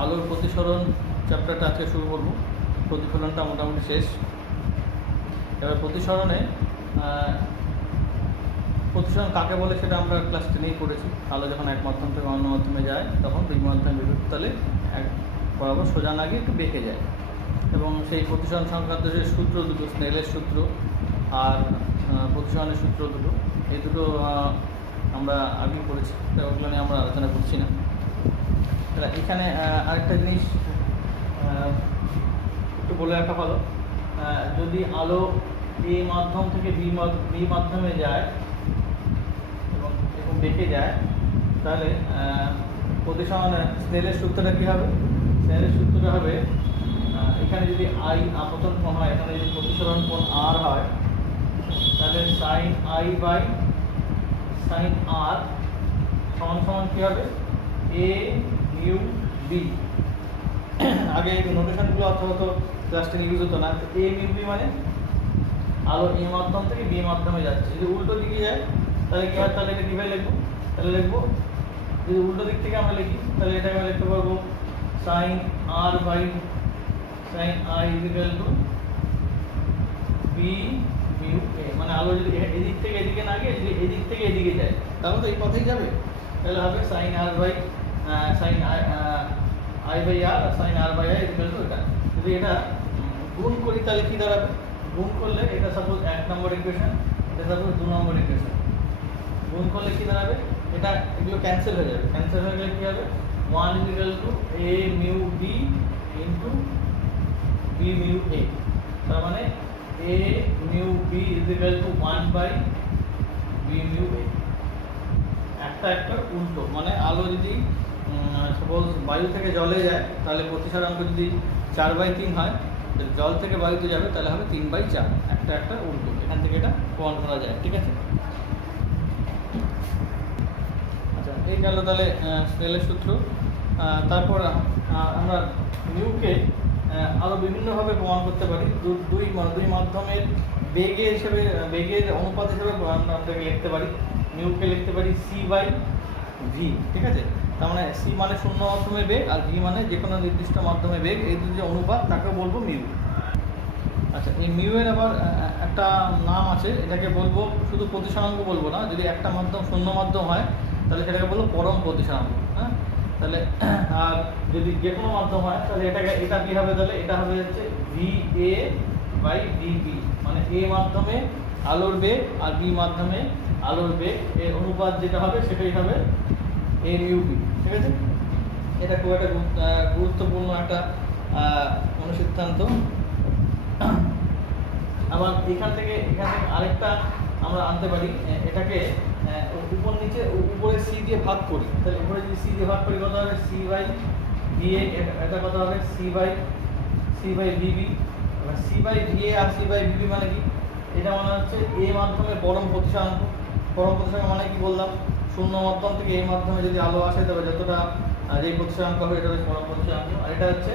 আলোর প্রতিসরণ চ্যাপ্টারটা আজকে শুরু করব। প্রতিফলনটা মোটামুটি শেষ। এবার প্রতিসরণে প্রতিসরণ কাকে বলে সেটা আমরা ক্লাস 10-এই পড়েছি। আলো যখন এক মাধ্যম থেকে অন্য মাধ্যমে যায় তখন দুই মাধ্যমে বিভক্ত তাহলে এক বরাবর সোজা না গিয়ে একটু বেঁকে যায়, এবং সেই প্রতিসরণ সংক্রান্ত যে সূত্র দুটো, স্নেলের সূত্র আর প্রতিসরণের সূত্র দুটো, এই দুটো আমরা আগেই পড়েছি, ওগুলো নিয়ে আমরা আলোচনা করছি না। এখানে আরেকটা জিনিস একটু বলে রাখা ভালো, যদি আলো এ মাধ্যম থেকে বি মাধ্যমে যায় এবং এরকম বেঁকে যায়, তাহলে প্রতিসরণের স্নেলের সূত্রটা কী হবে? স্নেলের সূত্রটা হবে, এখানে যদি আই আপতন কোণ হয়, এখানে যদি প্রতিসরণ কোণ আর হয়, তাহলে sine i by sine r সমান সমান কী হবে? A mu b. আগে নোটেশনগুলো অত ক্লাস 10 ইউজ হতো না। তো এ মিউ বি মানে আলো এ মাধ্যম থেকে বি মাধ্যমে যাচ্ছে। যদি উল্টো দিকে যায় তাহলে কী হয়? তাহলে এটা কীভাবে লিখবো? তাহলে লিখবো, যদি উল্টো দিক থেকে আমরা লিখি তাহলে এটাকে আমরা লিখতে পারবো sine r by sine i equal to b mu a. মানে আলো যদি এদিক থেকে এদিকে না গিয়ে যদি এদিক থেকে এদিকে যায় তাহলে তো এই পথেই যাবে। তাহলে হবে sine r by sine i by r sine r by i equal to এটা। যদি এটা গুণ করি তাহলে কী দাঁড়াবে? গুণ করলে এটা সাপোজ 1 নম্বর ইকুয়েশন, এটা সাপোজ 2 নম্বর ইকুয়েশন। গুণ করলে কী দাঁড়াবে? এটা এগুলো ক্যান্সেল হয়ে যাবে। ক্যান্সেল হয়ে গেলে কী হবে? 1 equal to a mu B into B mu a. তার মানে a mu b is equal to 1 by b mu a. একটা উল্টো, মানে আলো যদি সাপোজ বায়ু থেকে জলে যায় তাহলে প্রতিসরাঙ্ক যদি 4/3 হয়, জল থেকে বায়ুতে যাবে তাহলে হবে 3/4। একটা উল্টো, এখান থেকে এটা প্রমাণ করা যায়। ঠিক আছে, আচ্ছা এই গেল তাহলে স্নেলের সূত্র। তারপর আমরা মিউকে আরও বিভিন্নভাবে প্রমাণ করতে পারি। দুই মাধ্যমের বেগের হিসেবে, বেগের অনুপাত হিসেবে আমরা লিখতে পারি। মিউকে লিখতে পারি সি বাই ভি। ঠিক আছে, তার মানে সি মানে শূন্য মাধ্যমের বেগ আর ভি মানে যে কোনো নির্দিষ্ট মাধ্যমে বেগ, এই দুটো যে অনুপাত তাকে বলবো মিউ। আচ্ছা, এই মিউ এর আবার একটা নাম আছে, এটাকে বলবো শুধু প্রতিসরাঙ্ক বলবো না। যদি একটা মাধ্যম শূন্য মাধ্যম হয় তাহলে সেটাকে বলবো পরম প্রতিসরাঙ্ক। হ্যাঁ, তাহলে আর যদি যে কোনো মাধ্যম হয় তাহলে এটা কী হবে? তাহলে এটা হবে হচ্ছে v a by d b, মানে এ মাধ্যমে আলোর বেগ আর বি মাধ্যমে আলোর বেগ, এর অনুপাত যেটা হবে সেটাই হবে এ মিউ বি। ঠিক আছে, এটা খুব একটা গুরুত্বপূর্ণ একটা অনুসিদ্ধান্ত। আবার এখান থেকে আরেকটা আমরা আনতে পারি, এটাকে উপর নিচে, উপরে সি দিয়ে ভাগ করি, তাহলে উপরে যদি সি দিয়ে ভাগ করি কত হবে? C by V A. এটা কত হবে? C by VB. এবার সি বাই ভি এ আর সি বাই ভিবি মানে কি? এটা মানে হচ্ছে এ মাধ্যমে পরম প্রতিসরাঙ্ক। পরম প্রতিসরাঙ্ক মানে কি বললাম? শূন্য মাধ্যম থেকে এই মাধ্যমে যদি আলো আসে তবে যতটা যে প্রতিসরাঙ্ক হবে এটা হচ্ছে পরম প্রতিসরাঙ্ক, আর এটা হচ্ছে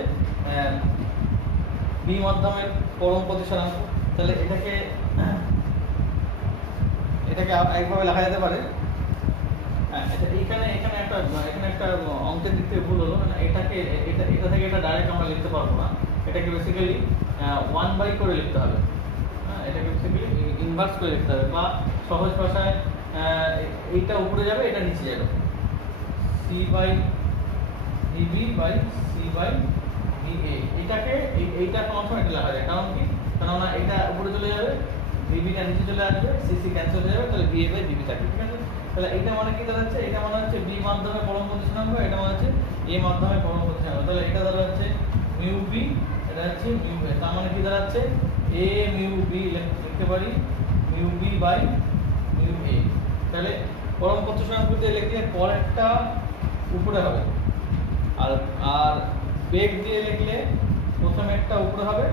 বি মাধ্যমের পরম প্রতিসরাঙ্ক। তাহলে এটাকে একভাবে লেখা যেতে পারে। এখানে একটা অঙ্কের দিক থেকে ভুল হলো, মানে এটা থেকে এটা ডাইরেক্ট আমরা লিখতে পারবো না। এটাকে বেসিক্যালি 1 করে লিখতে হবে। হ্যাঁ, এটাকে বেসিক্যালি ইনভার্স করে লিখতে হবে, বা সহজ ভাষায় এইটা উপরে যাবে, এটা নিচে যাবে। C by v b by c by v a. এইটা কোনো সময় এটা লেখা যায়। কারণ কি? কেননা এটা উপরে চলে যাবে, ভিবিটা নিচে চলে আসবে, সিসি ক্যান্সেল হয়ে যাবে, তাহলে ভিএ বাই ভিবি থাকবে। ঠিক আছে, তাহলে এইটা মানে কি দাঁড়াচ্ছে? এটা মানে হচ্ছে বি মাধ্যমে পরম প্রতিসরাঙ্ক, এটা মানে হচ্ছে এ মাধ্যমে পরম প্রতিসরাঙ্ক। তাহলে এটা দাঁড়াচ্ছে মিউ বি, এটা হচ্ছে মিউ এ। তার মানে কি দাঁড়াচ্ছে? এ মিউ বি লিখতে পারি mu b by mu a. তাহলে পরম প্রতিসরাঙ্ক দিয়ে লিখলে পরেরটা উপরে হবে, আর বেগ দিয়ে লিখলে প্রথমে একটা উপরে হবে,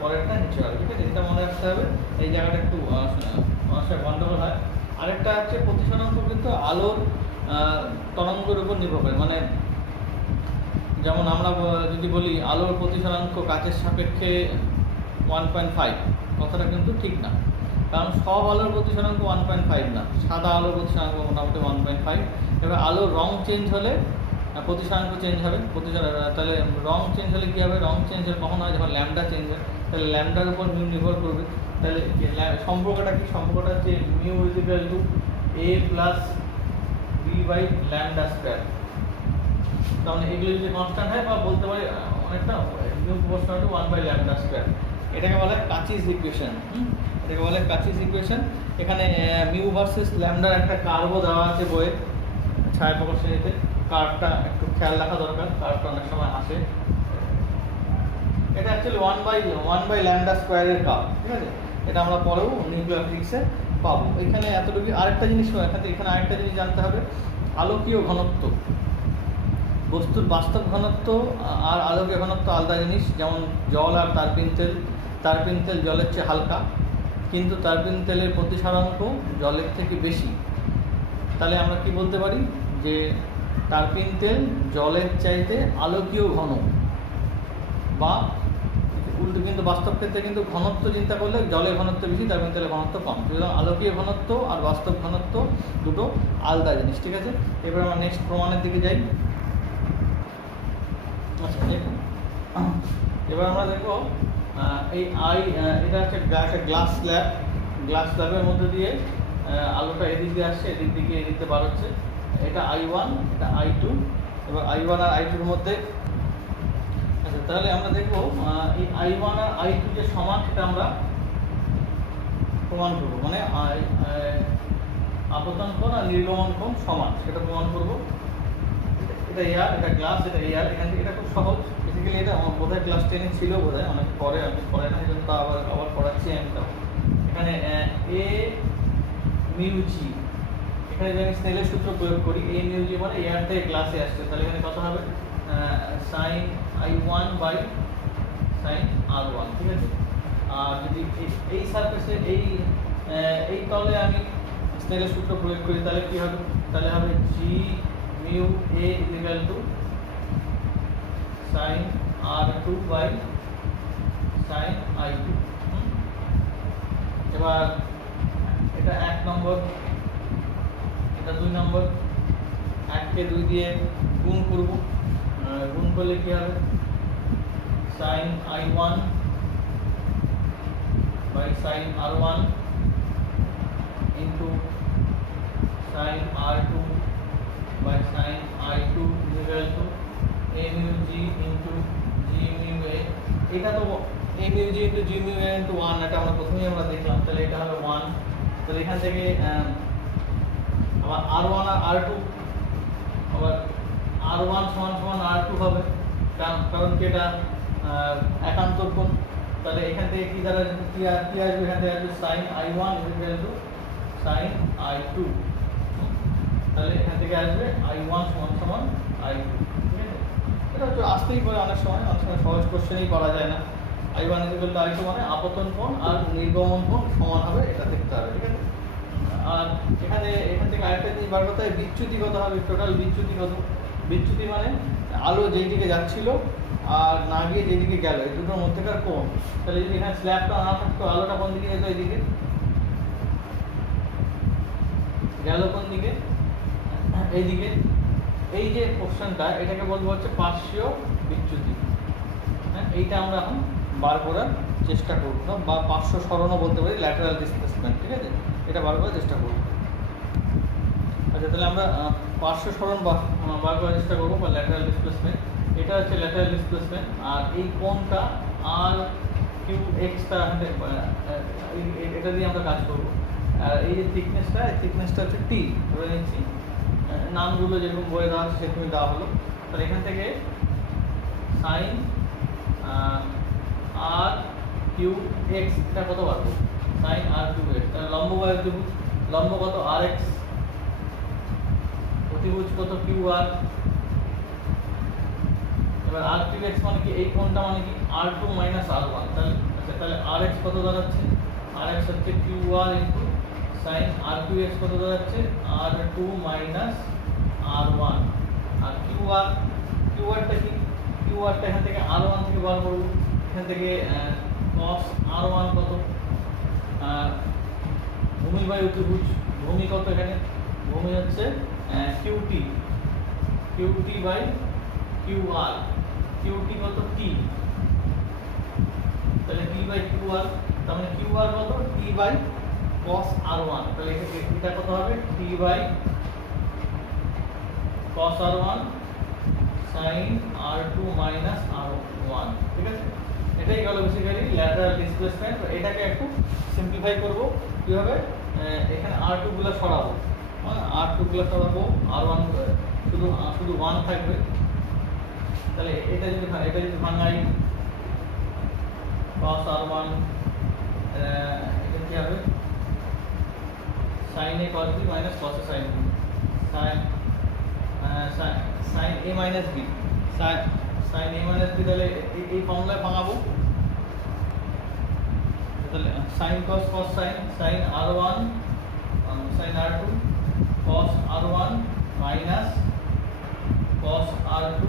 পরেরটা নিচে হবে। ঠিক আছে, এটা মনে রাখতে হবে। এই জায়গাটা একটু সমস্যা গন্ডগোল হয়। আরেকটা হচ্ছে প্রতিসরাঙ্ক কিন্তু আলোর তরঙ্গের উপর নির্ভর করে। মানে যেমন আমরা যদি বলি আলোর প্রতিসরাঙ্ক কাচের সাপেক্ষে 1.5, কথাটা কিন্তু ঠিক না। কারণ সব আলোর প্রতিসরাঙ্ক 1.5 না, সাদা আলোর প্রতিসরাঙ্ক মোটামুটি 1.5। এবার আলোর রং চেঞ্জ হলে প্রতিসরাঙ্ক চেঞ্জ হবে, তাহলে রং চেঞ্জ হলে কী হবে, রং চেঞ্জ হলে কখন হয়, যখন ল্যামডা চেঞ্জ হয়, তাহলে ল্যামডার উপর মিউ নির্ভর করবে। তাহলে সম্পর্কটা কি, সম্পর্কটা হচ্ছে mu is equal to a plus b by lambda square. তাহলে এগুলো যদি কনস্ট্যান্ট হয় বা বলতে পারি অনেকটা mu proportional to 1 by lambda square, এটাকে বলে কাচিস ইকুয়েশন। এটাকে বলে কাচিস ইকুয়েশন। এখানে মিউ ভার্সেস ল্যামডার একটা কার্ভও দেওয়া আছে বইয়ে, ছায়া প্রকাশ শ্রেণীতে। কার্ভটা একটু খেয়াল রাখা দরকার, কার্ভটা অনেক সময় আসে। এটা অ্যাকচুয়ালি 1 বাই ল্যামডা স্কোয়ারের কার্ভ, ঠিক আছে? এটা আমরা পরেও নিউক্লিয়ার ফিজিক্সে পাবো। এখানে এতটুকু। আরেকটা জিনিস এখানে আরেকটা জিনিস জানতে হবে, আলোকীয় ঘনত্ব। বস্তুর বাস্তব ঘনত্ব আর আলোকীয় ঘনত্ব আলাদা জিনিস। যেমন জল আর তারপিন তেল জলের চেয়ে হালকা, কিন্তু তারপিন তেলের প্রতিসরাঙ্ক জলের থেকে বেশি। তাহলে আমরা কি বলতে পারি যে তারপিন তেল জলের চাইতে আলোকীয় ঘন, বা উল্টো। কিন্তু বাস্তব ক্ষেত্রে কিন্তু ঘনত্ব চিন্তা করলে জলের ঘনত্ব বেশি, তারপিন তেলের ঘনত্ব কম। সুতরাং আলোকীয় ঘনত্ব আর বাস্তব ঘনত্ব দুটো আলাদা জিনিস, ঠিক আছে? এবার আমরা নেক্সট প্রমাণের দিকে যাই। আচ্ছা, এবার আমরা দেখো এই এটা হচ্ছে একটা গ্লাস স্ল্যাবের মধ্যে দিয়ে আলোটা এদিক দিয়ে আসছে, এদিক দিয়ে বার হচ্ছে। এটা I1, এটা I2। এবার I1 আর I2-র মধ্যে, আচ্ছা তাহলে আমরা দেখবো এই I1 আর I2 যে সমান, সেটা আমরা প্রমাণ করবো। মানে আপতন কোণ আর নির্গমন কোণ সমান, সেটা প্রমাণ করবো। এটা এয়ার, এটা গ্লাস, এটা এয়ার। এখান থেকে এটা খুব সহজ। বেসিক্যালি এটা আমার বোধহয় ক্লাস 10-এ ছিল, বোধহয় অনেক পরে, আমি পড়ে না, এই জন্য আবার পড়াচ্ছি আমি। তাও এখানে এ মিউ জি, এখানে যদি আমি স্নেলের সূত্র প্রয়োগ করি, এ মিউ জি মানে এয়ার থেকে গ্লাসে আসছে, তাহলে এখানে কত হবে, sine I1 by sine R1, ঠিক আছে? আর যদি এই সারফেসে এই তলে আমি স্নেলের সূত্র প্রয়োগ করি, তাহলে কি হবে, তাহলে হবে G mu A equal to sine R2 by sine I2। এবার এটা 1 নম্বর, এটা 2 নম্বর। 1-কে 2 দিয়ে গুণ করব, গুণ করলে কি হবে, sine I1 by sine R1 into sine R2 by sine I2 equal to a mu g into g mu a। এটা তো a mu g into g mu a into 1, এটা আমরা প্রথমেই আমরা দেখলাম। তাহলে এটা হবে 1। তাহলে এখান থেকে আবার R1 আর R2, আবার R1 সমান সমান R2 হবে, কারণ কি এটা একান্তর কোণ। তাহলে এখান থেকে কি দ্বারা কি আসবে, এখান থেকে আসবে sign I1 equal to sign I2। তাহলে এখান থেকে আসবে I1 সমান সমান I2, ঠিক আছে? এটা হচ্ছে আসতেই পারে অনেক সময় সহজ কোশ্চেনই করা যায় না। I1 ইকুয়াল টু I2 মানে আপতন কোণ আর নির্গমন কোণ সমান হবে, এটা দেখতে হবে, ঠিক আছে? আর এখান থেকে আরেকটা জিনিস বার করতে হবে, বিচ্যুতি কত হবে, টোটাল বিচ্যুতি কত। বিচ্যুতি মানে আলো যেই দিকে যাচ্ছিল আর না গিয়ে যেদিকে গেল, এই দুটোর মধ্যেকার কোণ। তাহলে যদি এখানে স্ল্যাবটা না থাকতো, আলোটা কোন দিকে যেত, এইদিকে গেল, কোন দিকে, এইদিকে। এই যে পোর্শনটা, এটাকে বলবো হচ্ছে পার্শ্বীয় বিচ্যুতি। হ্যাঁ, এইটা আমরা এখন বার করার চেষ্টা করব, বা পার্শ্ব সরণও বলতে পারি, ল্যাটারাল ডিসপ্লেসমেন্ট, ঠিক আছে? এটা বার করার চেষ্টা করব। আচ্ছা, তাহলে আমরা পার্শ্ব সরণ বার করার চেষ্টা করবো, বা ল্যাটারাল ডিসপ্লেসমেন্ট। এটা হচ্ছে ল্যাটারাল ডিসপ্লেসমেন্ট। আর এই কোণটা আর কিউ এক্সটা, এটা দিয়ে আমরা কাজ করবো। আর এই যে থিকনেসটা হচ্ছে টি, ধরে নিচ্ছি। নামগুলো যেরকম বলে দেওয়া আছে সেরকমই দেওয়া হলো। তাহলে এখান থেকে সাইন আর কিউ এক্স, এটা কত বার করবো, সাইন আর কিউ এক্স। তাহলে লম্ব বায়ু ত্রিভুজ, লম্ব কত আর এক্স, অতিভুজ কত কিউ আর। এবার আর কিউ এক্স মানে কি, এই কোণটা মানে কি R2 মাইনাস R1। তাহলে আর এক্স কত দাঁড়াচ্ছে, আর এক্স হচ্ছে কিউ আর ইন্টু সাইন আর কিউ এক্স কত দাঁড়াচ্ছে, R2 মাইনাস R1। আর কিউ আরটা কি, কিউ আরটা এখান থেকে R1 থেকে বার করবো। এখান থেকে cos R1 কত, ভূমি বায়ু ত্রিভুজ, ভূমি কত, এখানে ভূমি হচ্ছে QT, QT by QR. QT কত? টি। তাহলে টি বাই কিউআর, তার মানে কিউআর কত? T by cos r1। তাহলে এটা কত হবে? T by cos r1 sin r2 minus r1। ঠিক আছে, এটাই গেল বেসিক্যালি ল্যাটারাল ডিসপ্লেসমেন্ট। এটাকে একটু সিম্পলিফাই করব কিভাবে, এখানে r2 গুলো সরাবো, r2 গুলো সরাবো, r1 শুধু 1 থাকবে। তাহলে এটা যদি ভাঙাই cos r1, এটা কি হবে? sin a cos b minus cos a sin b, sin a minus b, sin a minus b। তাহলে এই ফর্মুলায় ভাঙাবো। তাহলে sin cos cos sin r1 sin r2 cos r1 minus cos r2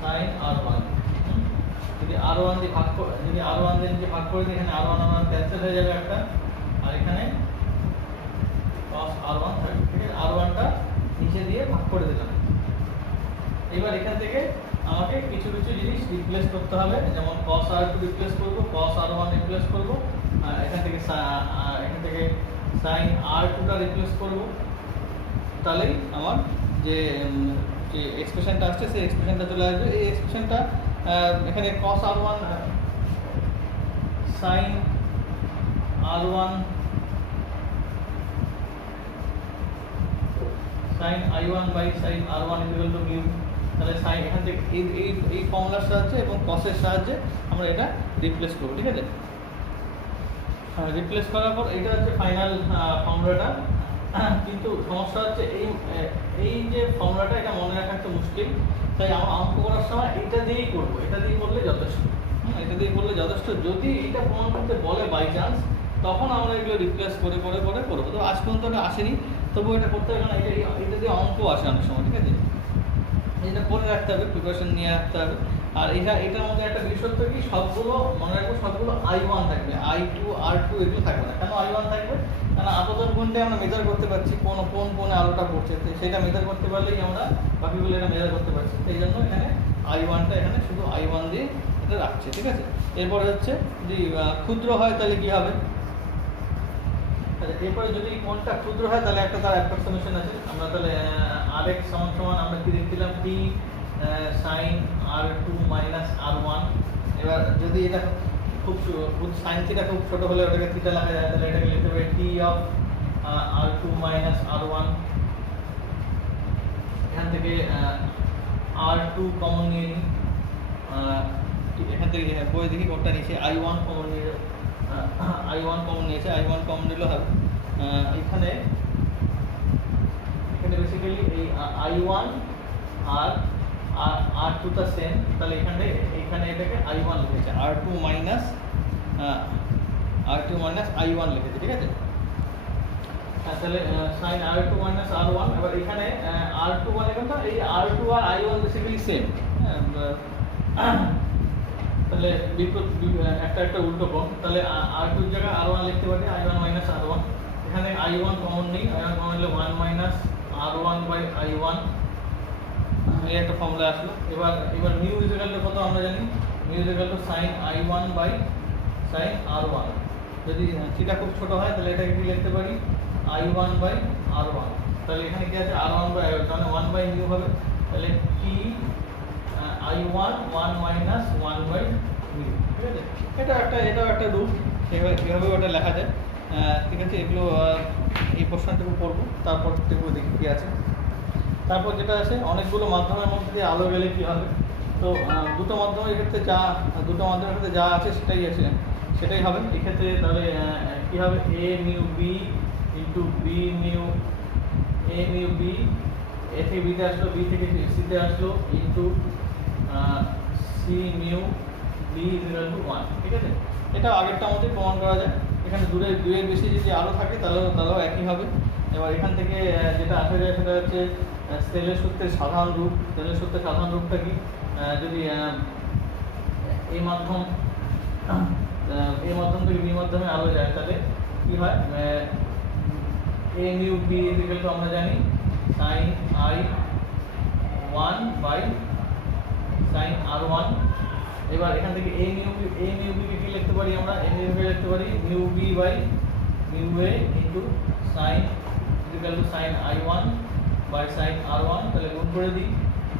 sin r1। যদি r1 দিয়ে ভাগ করে, যদি r1 দিয়ে ভাগ করে দিই, এখানে r1 আমার ক্যান্সেল হয়ে যাবে একটা, আর এখানে cos r1 থাকবে। ঠিক আছে, r1 টা নিচে দিয়ে ভাগ করে দিলাম। এবার এখান থেকে আমাকে কিছু কিছু জিনিস রিপ্লেস করতে হবে, যেমন cos r2 রিপ্লেস করব, cos r1 রিপ্লেস করব, এখান থেকে sin r2 টা রিপ্লেস করব। তাহলেই আমার যে এক্সপ্রেশনটা আসছে সেই এক্সপ্রেশনটা চলে আসবে। এই এক্সপ্রেশনটা এখানে cos r1 sin r1 sin i1 by sin r1 equal to mu. তাহলে sin এখান থেকে এই ফর্মুলার সাহায্যে এবং cos এর সাহায্যে আমরা এটা রিপ্লেস করব। ঠিক আছে, রিপ্লেস করার পর এটা হচ্ছে ফাইনাল ফর্মুলাটা। কিন্তু সমস্যা হচ্ছে এই যে ফর্মুলাটা, এটা মনে রাখা একটু মুশকিল। তাই আমরা অঙ্ক করার সময় এটা দিয়েই করবো, এটা দিয়ে করলে যথেষ্ট। এটা দিয়ে করলে যথেষ্ট। যদি এটা প্রমাণ করতে বলে বাই চান্স, তখন আমরা এগুলো রিপ্লেস করে করে করে করবো। তো আজ পর্যন্ত এটা আসেনি, তবুও এটা করতে হবে, কারণ এটা দিয়ে অঙ্ক আসে অনেক সময়। ঠিক আছে, এটা করে রাখতে হবে, প্রিপারেশন নিয়ে রাখতে হবে। আর এটার মধ্যে একটা বিশেষত্ব কি, সবগুলো মনে রাখবো, সবগুলো i1 থাকবে, i2 r2 এগুলো থাকবে না। কেন i1 থাকবে? কারণ আপতন কোণটা আমরা মেজার করতে পারছি, কোন কোণে আলোটা পড়ছে, সেটা মেজার করতে পারলেই আমরা বাকিগুলো এটা মেজার করতে পারছি। সেই জন্য এখানে i1টা এখানে শুধু i1 দিয়ে এটা রাখছে। ঠিক আছে, এরপরে হচ্ছে যদি ক্ষুদ্র হয় তাহলে কি হবে? এরপরে যদি কোণটা ক্ষুদ্র হয় তাহলে একটা তার অ্যাপ্রক্সিমেশন আছে। আমরা তাহলে rx সমান সমান আমরা কি দেখছিলাম? t sin r2 minus r1। এবার যদি এটা খুব sin থিটা খুব ছোট হলে ওটাকে থিটা লেখা যায়, তাহলে এটাকে লিখতে পারি t of r2 minus r1। এখান থেকে r2 কমন নিয়ে নিই, এখান থেকে বই দেখি কোনটা নিয়েছে, i1 কমন নিয়ে, i1 কমন নিয়েছে, i1 কমন নিলে হবে এখানে বেসিক্যালি এই i1 আর r2 টা সেম। তাহলে এখানে এটাকে i1 লিখেছে, r2 মাইনাস i1 লিখেছে। ঠিক আছে, তাহলে sin r2 মাইনাস r1। এবার এখানে r2 মানে কোনটা? এই r2 আর i1 বেসিক্যালি সেম। তাহলে একটা উল্টো কোণ। তাহলে r2 এর জায়গায় r1 লিখতে পারি, i1 মাইনাস r1। এখানে i1 কমন নেই, i1 কমন নিলে 1 মাইনাস r1 বাই i1, এই একটা ফর্মুলা আসলো। এবার মিউ ইকুয়াল টু কত আমরা জানি? Mu equal to sin i1 by sin r1। যদি থিটা খুব ছোট হয় তাহলে এটাকে কি লিখতে পারি? i1 by r1। তাহলে এখানে কি আছে? r1 বাই মানে 1 বাই মিউ হবে। তাহলে t i1 1 minus 1 by mu. ঠিক আছে, এটাও একটা রুট, এভাবে ওটা লেখা যায়। ঠিক আছে, এগুলো এই পোর্শনটুকু পড়বো, তারপর দেখি কি আছে। তারপর যেটা আছে, অনেকগুলো মাধ্যমের মধ্যে দিয়ে আলো গেলে কী হবে। তো দুটো মাধ্যমের ক্ষেত্রে যা আছে সেটাই হবে এক্ষেত্রে। তাহলে কী হবে? a mu B into B mu B, A থেকে বিতে আসলো, বি থেকে সিতে আসলো, into C mu B equal to 1। ঠিক আছে, এটা আগেরটার মধ্যে প্রমাণ করা যায়। এখানে দুয়ের বেশি যদি আলো থাকে তাহলেও একই হবে। এবার এখান থেকে যেটা আসা যায় সেটা হচ্ছে স্নেলের সূত্রের সাধারণ রূপ। স্নেলের সূত্রের সাধারণ রূপটা কি? যদি এই মাধ্যম থেকে বি মাধ্যমে আলো যায় তাহলে কি হয়? a mu B equal to আমরা জানি sin i one by sine r one. এবার এখান থেকে এ মিউ বি কি লিখতে পারি আমরা? এ মিউ বি লিখতে পারি mu b by mu a into sine equal to sine i one by sine r one. তাহলে গুণ করে দিই,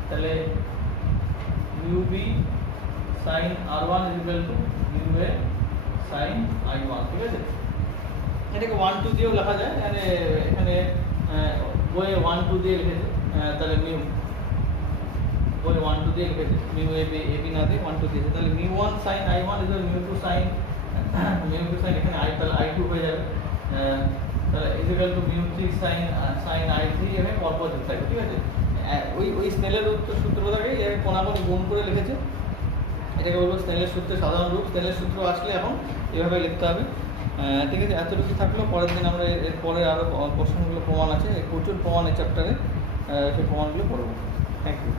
তাহলে mu b sine r one equal to mu a sine i one. ঠিক আছে, এটাকে 1 2 দিয়েও লেখা যায়, এখানে বইয়ে 1 2 দিয়ে লিখেছে, তাহলে মিউ বইয়ে 1 2 দিয়ে লিখেছে, মিউ এ বি না দিয়ে 1 2 দিয়েছে, তাহলে mu 1 sine i 1 equal mu 2 sine এখানে আই আই 2 হয়ে যাবে, তাহলে equal to mu 3 sine i 3 এখানে পরপর দিতে থাকবে। ঠিক আছে, ওই স্নেলের সূত্রটাকে কোনাকুনি গুণ করে লিখেছে, এটাকে বলবো স্নেলের সূত্রের সাধারণ রূপ। স্নেলের সূত্র আসলে এখন এভাবে লিখতে হবে। ঠিক আছে, এতটুকু থাকলো। পরের দিন আমরা এর পরে আরও প্রশ্নগুলো প্রমাণ আছে, প্রচুর প্রমাণ এই চ্যাপ্টারে, সেই প্রমাণগুলো পড়বো। Thank you.